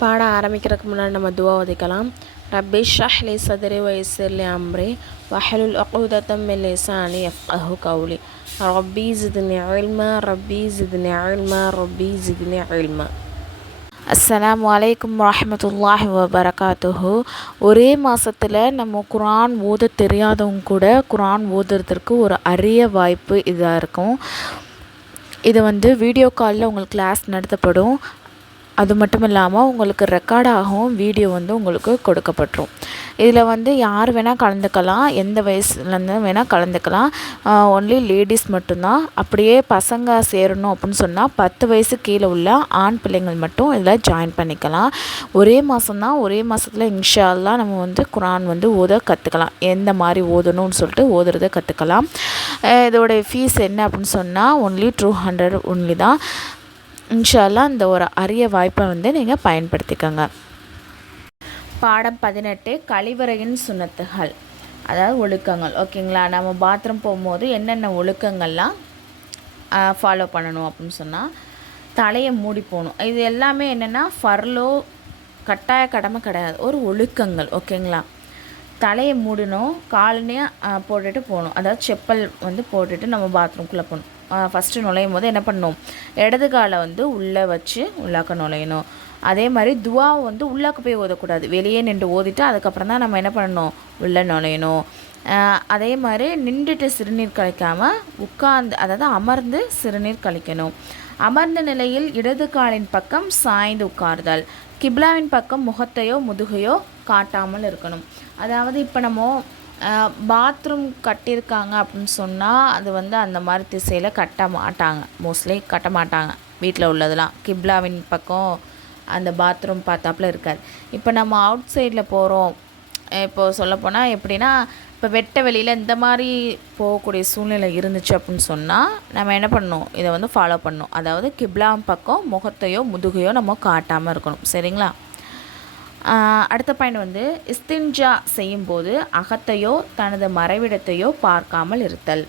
பாடம் ஆரம்பிக்கிறதுக்கு முன்னாடி நம்ம துவா ஓதிக்கலாம். ரப்பி ஷ்ரஹ் லி சத்ரி வயஸ்ஸிர் லி அம்ரி வஹ்லுல் உக்தத்தம் மின் லிசானி யஃப்கஹு கௌலி ரப்பி ஸித்னி இல்மா ரப்பி ஸித்னி இல்மா ரப்பி ஸித்னி இல்மா. அஸ்ஸலாமு அலைக்கும் வரஹ்மத்துல்லாஹி வபரகாத்துஹு. ஒரே மாதத்தில் நம்ம குர்ஆன் ஓத தெரியாதவங்க கூட குர்ஆன் ஓதுறதுக்கு ஒரு அரிய வாய்ப்பு இதாக இருக்கும். இது வீடியோ காலில் உங்களுக்கு கிளாஸ் நடத்தப்படும். அது மட்டும் இல்லாமல் உங்களுக்கு ரெக்கார்டாகவும் வீடியோ உங்களுக்கு கொடுக்கப்பட்டுரும். இதில் யார் வேணால் கலந்துக்கலாம், எந்த வயசுலேருந்து வேணால் கலந்துக்கலாம். ஒன்லி லேடிஸ் மட்டும்தான். அப்படியே பசங்க சேரணும் அப்படின்னு சொன்னால் 10 வயசு கீழே உள்ள ஆண் பிள்ளைங்கள் மட்டும் இதில் ஜாயின் பண்ணிக்கலாம். ஒரே மாதம்தான், ஒரே மாதத்தில் இன்ஷா அல்லாஹ் நம்ம குர்ஆன் ஓத கற்றுக்கலாம். எந்த மாதிரி ஓதணும்னு சொல்லிட்டு ஓதுறதை கற்றுக்கலாம். இதோடைய ஃபீஸ் என்ன அப்படின்னு சொன்னால் ஒன்லி 200 ஒன்லி தான். இன்ஷா அல்லாஹ் இந்த ஒரு அரிய வாய்ப்பை நீங்கள் பயன்படுத்திக்கோங்க. பாடம் 18 கழிவறையின் சுன்னத்துகள், அதாவது ஒழுக்கங்கள். ஓகேங்களா? நம்ம பாத்ரூம் போகும்போது என்னென்ன ஒழுக்கங்கள்லாம் ஃபாலோ பண்ணணும் அப்படின்னு சொன்னால், தலையை மூடி போகணும். இது எல்லாமே என்னென்னா ஃபர்லோ கட்டாய கடமை கிடையாது, ஒரு ஒழுக்கங்கள். ஓகேங்களா? தலையை மூடணும், காலனே போட்டுட்டு போகணும். அதாவது செப்பல் போட்டுட்டு நம்ம பாத்ரூம்குள்ளே போகணும். ஃபஸ்ட்டு நுழையும் போது என்ன பண்ணணும், இடது காலை உள்ளே வச்சு உள்ளாக்க நுழையணும். அதே மாதிரி துவா உள்ளாக்க போய் ஓதக்கூடாது, வெளியே நின்று ஓதிட்டு அதுக்கப்புறம் தான் நம்ம என்ன பண்ணணும், உள்ளே நுழையணும். அதே மாதிரி நின்றுட்டு சிறுநீர் கழிக்காமல் உட்கார்ந்து, அதாவது அமர்ந்து சிறுநீர் கழிக்கணும். அமர்ந்த நிலையில் இடது காலின் பக்கம் சாய்ந்து உட்கார்தல். கிப்லாவின் பக்கம் முகத்தையோ முதுகையோ காட்டாமல் இருக்கணும். அதாவது இப்போ நம்ம பாத்ரூம் கட்டியிருக்காங்க அப்படின்னு சொன்னால் அது அந்த மாதிரி திசையில் கட்ட மாட்டாங்க, மோஸ்ட்லி கட்ட மாட்டாங்க. வீட்டில் உள்ளதெல்லாம் கிப்லாவின் பக்கம் அந்த பாத்ரூம் பார்த்தாப்புல இருக்காது. இப்போ நம்ம அவுட் சைடில் போகிறோம், இப்போது சொல்லப்போனால் எப்படின்னா, இப்போ வெட்ட வெளியில் இந்த மாதிரி போகக்கூடிய சூழ்நிலை இருந்துச்சு அப்படின்னு சொன்னால் நம்ம என்ன பண்ணணும், இதை ஃபாலோ பண்ணணும். அதாவது கிப்லாவின் பக்கம் முகத்தையோ முதுகையோ நம்ம காட்டாமல் இருக்கணும். சரிங்களா? அடுத்த பாயிண்ட் இஸ்தின்ஜா செய்யும்போது அகத்தையோ தனது மறைவிடத்தையோ பார்க்காமல் இருத்தல்.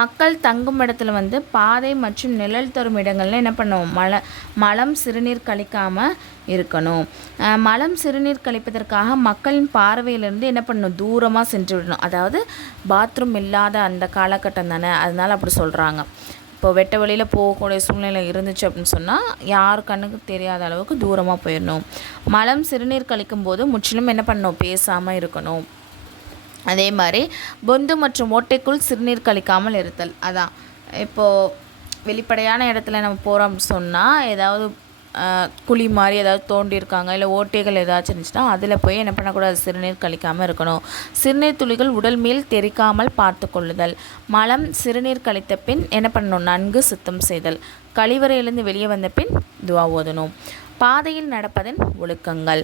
மக்கள் தங்கும் இடத்துல பாதை மற்றும் நிழல் தரும் இடங்கள்ல என்ன பண்ணுவோம், மலம் சிறுநீர் கழிக்காமல் இருக்கணும். மலம் சிறுநீர் கழிப்பதற்காக மக்களின் பார்வையிலிருந்து என்ன பண்ணணும், தூரமாக சென்று விடணும். அதாவது பாத்ரூம் இல்லாத அந்த காலகட்டம் தானே, அதனால் அப்படி சொல்கிறாங்க. இப்போ வெட்ட வழியில் போகக்கூடிய சூழ்நிலை இருந்துச்சு அப்படின்னு சொன்னால் யார் கண்ணுக்கு தெரியாத அளவுக்கு தூரமாக போயிடணும். மலம் சிறுநீர் கழிக்கும்போது முற்றிலும் என்ன பண்ணணும், பேசாமல் இருக்கணும். அதே மாதிரி பொந்து மற்றும் ஓட்டைக்குள் சிறுநீர் கழிக்காமல் இருத்தல். அதான் இப்போது வெளிப்படையான இடத்துல நம்ம போகிறோம் சொன்னால் ஏதாவது குழி மாதிரி ஏதாவது தோண்டியிருக்காங்க, இல்லை ஓட்டைகள் ஏதாச்சும் இருந்துச்சுன்னா அதில் போய் என்ன பண்ணக்கூடாது, சிறுநீர் கழிக்காமல் இருக்கணும். சிறுநீர் துளிகள் உடல் மேல் தெரிக்காமல் பார்த்து கொள்ளுதல். மலம் சிறுநீர் கழித்த பின் என்ன பண்ணணும், நன்கு சுத்தம் செய்தல். கழிவறையிலிருந்து வெளியே வந்த பின் துவா ஓதணும். பாதையில் நடப்பதன் ஒழுக்கங்கள்.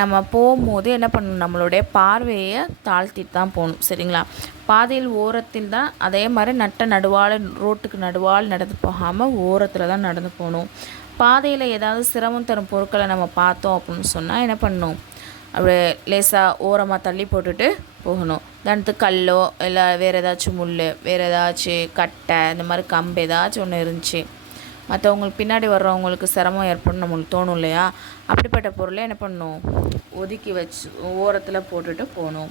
நம்ம போகும்போது என்ன பண்ணணும், நம்மளுடைய பார்வையை தாழ்த்திட்டு தான் போகணும். சரிங்களா? பாதையில் ஓரத்தில் தான், அதே மாதிரி நடுவால் ரோட்டுக்கு நடுவால் நடந்து போகாமல் ஓரத்தில் தான் நடந்து போகணும். பாதையில் ஏதாவது சிரமம் தரும் பொருட்களை நம்ம பார்த்தோம் அப்படின்னு சொன்னால் என்ன பண்ணணும், அப்படியே லேசாக ஓரமாக தள்ளி போட்டுட்டு போகணும். உதாரணத்துக்கு கல்லோ இல்லை வேறு ஏதாச்சும் முள், வேறு ஏதாச்சும் கட்டை, இந்த மாதிரி கம்பு ஏதாச்சும் ஒன்று இருந்துச்சு, மற்றவங்களுக்கு பின்னாடி வர்றவங்களுக்கு சிரமம் ஏற்படும் நம்மளுக்கு தோணும் இல்லையா, அப்படிப்பட்ட பொருளை என்ன பண்ணணும், ஒதுக்கி வச்சு ஓரத்தில் போட்டுட்டு போகணும்.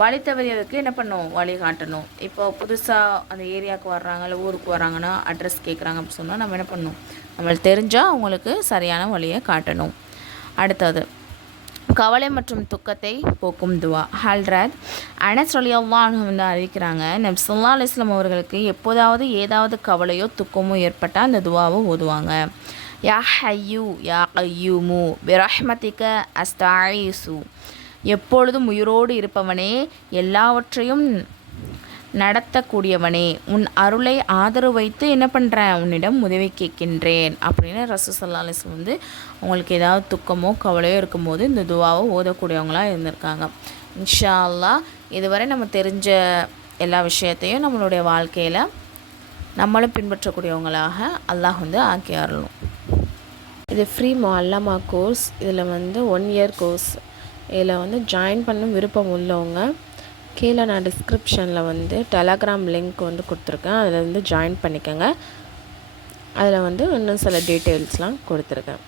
வழி தவறியதுக்கு என்ன பண்ணணும், வழி காட்டணும். இப்போ புதுசாக அந்த ஏரியாவுக்கு வர்றாங்க இல்லை ஊருக்கு வராங்கன்னா அட்ரஸ் கேட்குறாங்க அப்படின்னு சொன்னால் நம்ம என்ன பண்ணணும், நம்மளுக்கு தெரிஞ்சால் அவங்களுக்கு சரியான வழியை காட்டணும். அடுத்தது கவலை மற்றும் துக்கத்தை போக்கும் துவா. ஹல்ரத் அனஸ் ரலியல்லாஹு அன்ஹு அறிவிக்கிறாங்க, நபி ஸல்லல்லாஹு அலைஹி வஸல்லம் அவர்களுக்கு எப்போதாவது ஏதாவது கவலையோ துக்கமோ ஏற்பட்டால் அந்த துவாவை ஓதுவாங்க. யா ஹய்யூ யா கய்யூமு பிரஹ்மதிக அஸ்தஈசு. எப்பொழுதும் உயிரோடு இருப்பவனே, எல்லாவற்றையும் நடத்தக்கூடியவனே, உன் அருளை ஆதரவு வைத்து என்ன பண்ணுறேன், உன்னிடம் உதவி கேட்கின்றேன் அப்படின்னு ரசூல் ஸல்லல்லாஹு அலைஹி வஸல்லம் அவங்களுக்கு ஏதாவது துக்கமோ கவலையோ இருக்கும்போது இந்த துவாவை ஓதக்கூடியவங்களாக இருந்திருக்காங்க. இன்ஷா அல்லாஹ் இதுவரை நம்ம தெரிஞ்ச எல்லா விஷயத்தையும் நம்மளுடைய வாழ்க்கையில் நம்மளும் பின்பற்றக்கூடியவங்களாக அல்லாஹ் ஆக்கி அருளும். இது ஃப்ரீ முஅல்லமா கோர்ஸ். இதில் 1 இயர் கோர்ஸ். இதில் ஜாயின் பண்ண விருப்பம் உள்ளவங்க கீழே நான் டிஸ்கிரிப்ஷனில் டெலகிராம் லிங்க் கொடுத்துருக்கேன், அதில் ஜாயின் பண்ணிக்கோங்க. அதில் இன்னும் சில டீட்டெயில்ஸ்லாம் கொடுத்துருக்கேன்.